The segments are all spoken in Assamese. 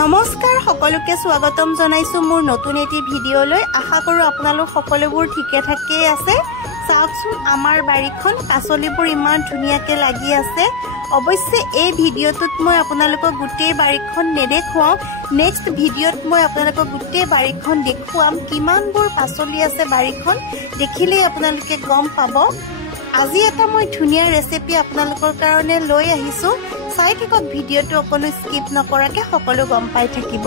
নমস্কাৰ সকলোকে স্বাগতম জনাইছো মোৰ নতুন এটি ভিডিঅলৈ আশা কৰো আপোনালোক সকলোবোৰ ঠিকে থাকে আছে চাওকচোন আমাৰ বাৰীখন পাচলিবোৰ ইমান ধুনিয়াকে লাগি আছে অৱশ্যে এই ভিডিঅটোত মই আপোনালোকক গোটেই বাৰীখন নেদেখুৱাও নেক্সট ভিডিঅত মই আপোনালোকক গোটেই বাৰীখন দেখুৱাম কিমানবোৰ পাচলি আছে বাৰীখন দেখিলে আপোনালোকে গম পাব আজি এটা মই ধুনিয়া ৰেচিপি আপোনালোকৰ কাৰণে লৈ আহিছো চাই থাকক ভিডিঅটো অকনো স্কিপ নকৰাকে সকলো গম পাই থাকিব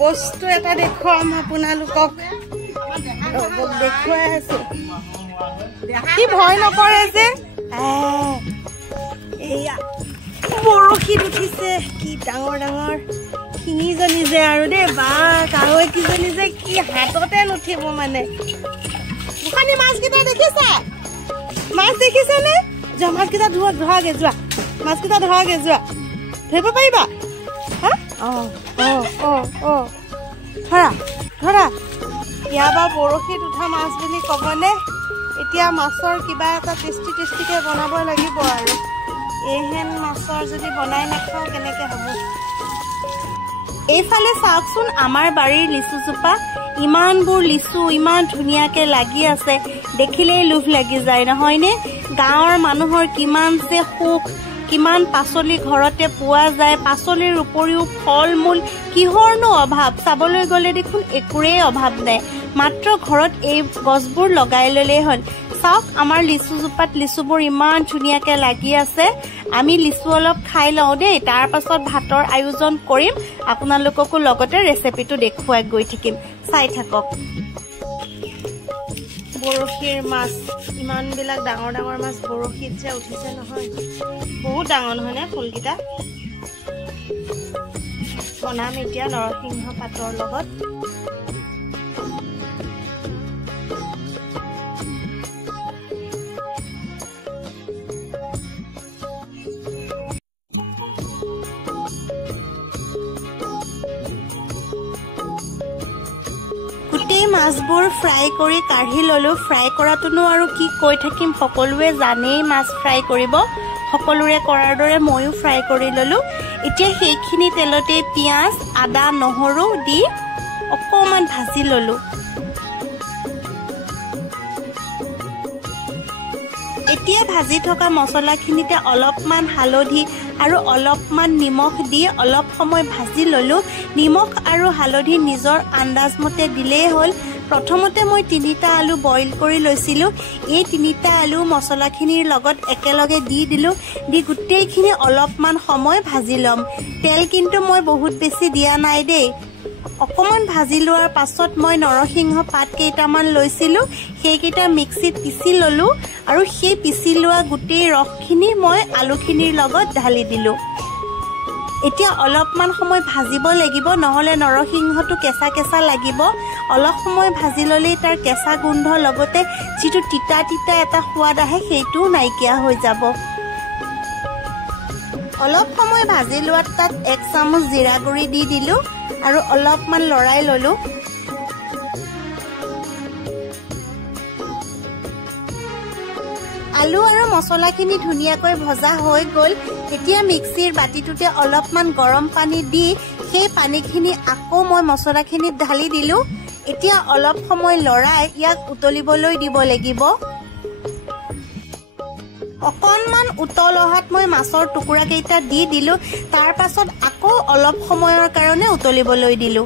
বস্তু এটা দেখুৱাম আপোনালোকক দেখুৱাই আছো কি ভয় নকৰে যে এয়া বৰশীত উঠিছে কি ডাঙৰ ডাঙৰ শিঙিজনী যে আৰু দে বা কাৱৈ কিজনী যে কি হাততে নুঠিব মানে দোকানী মাছকেইটা দেখিছা মাছ দেখিছেনে যোৱা মাছকেইটা ধৰাগে যোৱা মাছকেইটা ধৰাগে যোৱা ধৰিব পাৰিবা হা ধৰা ধৰা ইয়াৰ বা বৰশীত উঠা মাছ বুলি ক'বনে এতিয়া মাছৰ কিবা এটা টেষ্টিকে বনাব লাগিব আৰু এইহেন মাছৰ যদি বনাই নাখাওঁ কেনেকৈ হ'ব এইফালে চাওকচোন আমাৰ বাৰীৰ লিচুজোপা ইমানবোৰ লিচু ইমান ধুনীয়াকে লাগি আছে দেখিলেই লোভ লাগি যায় নহয়নে গাঁৱৰ মানুহৰ কিমান যে সুখ কিমান পাচলি ঘৰতে পোৱা যায় পাচলিৰ উপৰিও ফল মূল কিহৰনো অভাৱ চাবলৈ গ'লে দেখোন একোৰে অভাৱ নাই মাত্ৰ ঘৰত এই গছবোৰ লগাই ল'লেই হ'ল চাওক আমাৰ লিচুজোপাত লিচুবোৰ ইমান ধুনীয়াকে লাগি আছে আমি লিচু অলপ খাই লওঁ দেই তাৰ পাছত ভাতৰ আয়োজন কৰিম আপোনালোককো লগতে ৰেচিপিটো দেখুৱাই গৈ থাকিম চাই থাকক বৰশীৰ মাছ ইমানবিলাক ডাঙৰ ডাঙৰ মাছ বৰশীত যে উঠিছে নহয় বহুত ডাঙৰ নহয় নে ফুলকেইটা বনাম এতিয়া নৰসিংহ পাতৰ লগত মাছবোৰ ফ্ৰাই কৰি কাঢ়ি ললো ফ্ৰাই কৰাটোনো আৰু কি কৈ থাকিম সকলোৱে জানেই মাছ ফ্ৰাই কৰিব সকলোৰে কৰাৰ দৰে ময়ো ফ্ৰাই কৰি ললো এতিয়া সেইখিনি তেলতে পিয়াজ আদা নহৰু দি অকমান ভাজি ললো এতিয়া ভাজি থকা মছলাখিনিতে অলপমান হালধি আৰু অলপমান নিমখ দি অলপ সময় ভাজি ললো নিমখ আৰু হালধি নিজৰ আন্দাজ মতে দিলেই হ'ল প্ৰথমতে মই 3টা আলু বইল কৰি লৈছিলো এই 3টা আলু মছলাখিনিৰ লগত একেলগে দি দিলো দি গুটেইখিনি অলপমান সময় ভাজি লম তেল কিন্তু মই বহুত বেছি দিয়া নাই দেই অকমান ভাজি লোৱাৰ পাছত মই নৰসিংহ পাত কেইটামান লৈছিলো সেইকেইটা মিক্সিত পিছি ললো আৰু সেই পিছি লোৱা গুটেই ৰসখিনি মই আলুখিনিৰ লগত ঢালি দিলো এতিয়া অলপমান সময় ভাজিব লাগিব নহলে নৰসিংহটো কেঁচা কেঁচা লাগিব অলপ সময় ভাজি ললেই তাৰ কেঁচা গোন্ধ লগতে যিটো তিতা তিতা এটা সোৱাদ আহে সেইটো নাইকিয়া হৈ যাব অলপ সময় ভাজি লোৱাত তাত 1 চামুচ জিৰা গুৰি দি দিলো আৰু অলপমান লৰাই ললো আলু আৰু মছলাখিনি ধুনীয়াকৈ ভজা হৈ গ'ল এতিয়া মিক্সিৰ বাটিটোতে অলপমান গৰম পানী দি সেই পানীখিনি আকৌ মই মছলাখিনিত ঢালি দিলো এতিয়া অলপ সময় লৰাই ইয়াক উতলিবলৈ দিব লাগিব অকণমান উতল অহাত মই মাছৰ টুকুৰা কেইটা দি দিলো তাৰ পাছত আকৌ অলপ সময়ৰ কাৰণে উতলিবলৈ দিলো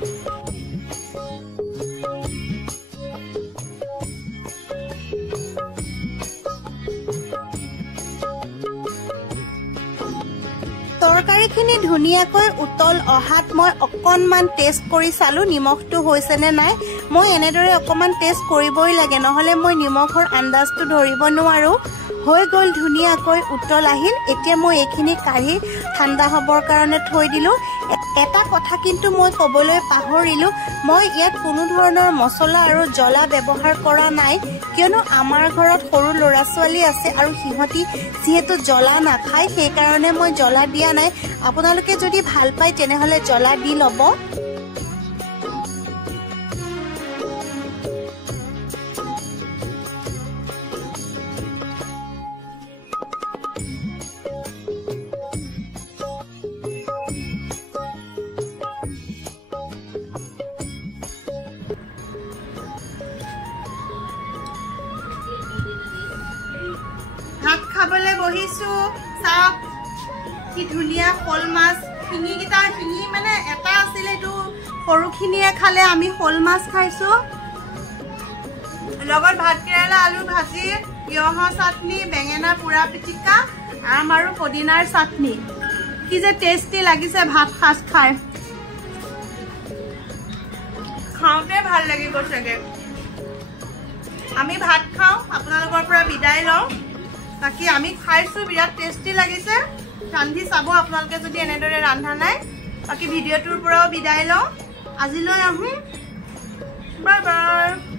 তৰকাৰীখিনি ধুনীয়াকৈ উতল অহাত মই অকণমান টেষ্ট কৰি চালো নিমখটো হৈছে নে নাই মই এনেদৰে অকণমান টেষ্ট কৰিবই লাগে নহলে মই নিমখৰ আন্দাজটো ধৰিব নোৱাৰো হৈ গ'ল ধুনীয়াকৈ উতল আহিল এতিয়া মই এইখিনি কাঢ়ি ঠাণ্ডা হ'বৰ কাৰণে থৈ দিলো এটা কথা কিন্তু মই ক'বলৈ পাহৰিলো মই ইয়াত কোনো ধৰণৰ মছলা আৰু জ্বলা ব্যৱহাৰ কৰা নাই কিয়নো আমাৰ ঘৰত সৰু ল'ৰা ছোৱালী আছে আৰু সিহঁতি যিহেতু জ্বলা নাখায় সেইকাৰণে মই জ্বলা দিয়া নাই আপোনালোকে যদি ভাল পায় তেনেহলে জ্বলা দি ল'ব খাবলৈ বহিছো চাওক কি ধুনীয়া শ'ল মাছ শিঙিকেইটা শিঙি মানে এটা আছিলে এইটো সৰুখিনিয়ে খালে আমি শ'ল মাছ খাইছো লগত ভাত কেৰেলা আলু ভাজি তিয়হৰ চাটনি বেঙেনা পুৰা পিটিকা আম আৰু পদিনাৰ চাটনি কি যে টেষ্টি লাগিছে ভাত সাজ খাই খাওঁতে ভাল লাগিব চাগে আমি ভাত খাওঁ আপোনালোকৰ পৰা বিদায় লওঁ বাকি আমি খাইছো বিৰাট টেষ্টি লাগিছে ৰান্ধি চাব আপোনালোকে যদি এনেদৰে ৰান্ধা নাই বাকি ভিডিঅ'টোৰ পৰাও বিদায় লওঁ আজিলৈ আহোঁ বাই বাই